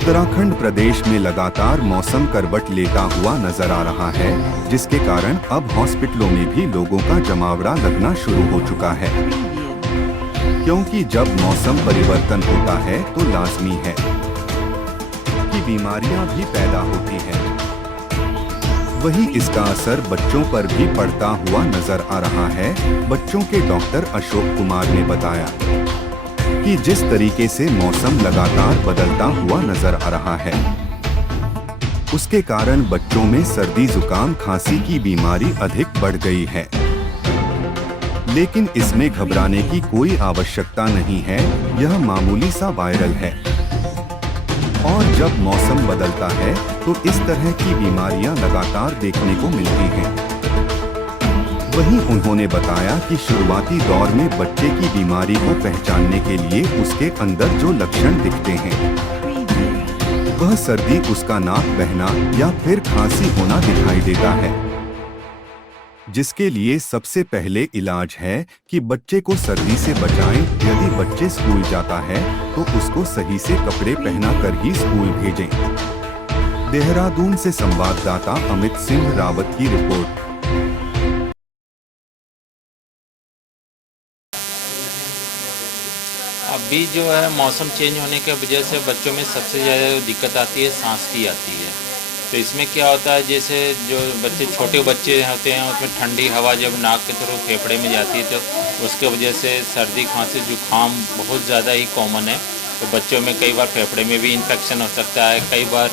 उत्तराखंड प्रदेश में लगातार मौसम करवट लेता हुआ नजर आ रहा है, जिसके कारण अब हॉस्पिटलों में भी लोगों का जमावड़ा लगना शुरू हो चुका है। क्योंकि जब मौसम परिवर्तन होता है तो लाजमी है कि बीमारियां भी पैदा होती हैं। वहीं इसका असर बच्चों पर भी पड़ता हुआ नजर आ रहा है। बच्चों के डॉक्टर अशोक कुमार ने बताया कि जिस तरीके से मौसम लगातार बदलता हुआ नजर आ रहा है, उसके कारण बच्चों में सर्दी जुकाम खांसी की बीमारी अधिक बढ़ गई है। लेकिन इसमें घबराने की कोई आवश्यकता नहीं है, यह मामूली सा वायरल है। और जब मौसम बदलता है तो इस तरह की बीमारियां लगातार देखने को मिलती हैं। वहीं उन्होंने बताया कि शुरुआती दौर में बच्चे की बीमारी को पहचानने के लिए उसके अंदर जो लक्षण दिखते हैं, वह सर्दी, उसका नाक बहना या फिर खांसी होना दिखाई देता है, जिसके लिए सबसे पहले इलाज है कि बच्चे को सर्दी से बचाएं। यदि बच्चे स्कूल जाता है तो उसको सही से कपड़े पहना कर ही स्कूल भेजें। देहरादून से संवाददाता अमित सिंह रावत की रिपोर्ट। अभी जो है मौसम चेंज होने की वजह से बच्चों में सबसे ज़्यादा दिक्कत आती है सांस की आती है। तो इसमें क्या होता है, जैसे जो बच्चे छोटे बच्चे होते हैं उसमें ठंडी हवा जब नाक के थ्रू फेफड़े में जाती है तो उसके वजह से सर्दी खांसी जुकाम बहुत ज़्यादा ही कॉमन है। तो बच्चों में कई बार फेफड़े में भी इन्फेक्शन हो सकता है, कई बार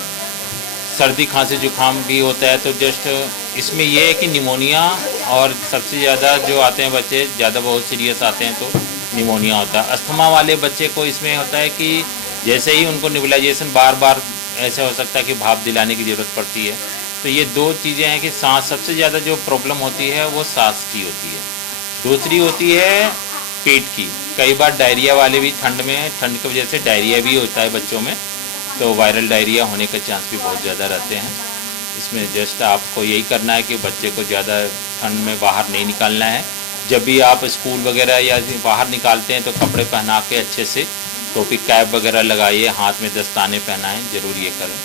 सर्दी खांसी जुकाम भी होता है। तो जस्ट इसमें यह है कि निमोनिया, और सबसे ज़्यादा जो आते हैं बच्चे ज़्यादा बहुत सीरियस आते हैं तो निमोनिया होता है। अस्थमा वाले बच्चे को इसमें होता है कि जैसे ही उनको नेबुलाइजेशन बार बार ऐसे हो सकता है कि भाप दिलाने की ज़रूरत पड़ती है। तो ये दो चीज़ें हैं कि सांस, सबसे ज़्यादा जो प्रॉब्लम होती है वो सांस की होती है। दूसरी होती है पेट की। कई बार डायरिया वाले भी ठंड की वजह से डायरिया भी होता है बच्चों में, तो वायरल डायरिया होने का चांस भी बहुत ज़्यादा रहते हैं। इसमें जस्ट आपको यही करना है कि बच्चे को ज़्यादा ठंड में बाहर नहीं निकालना है। जब भी आप स्कूल वगैरह या बाहर निकालते हैं तो कपड़े पहना के अच्छे से, टोपी कैप वगैरह लगाइए, हाथ में दस्ताने पहनाएं, ज़रूर ये करें।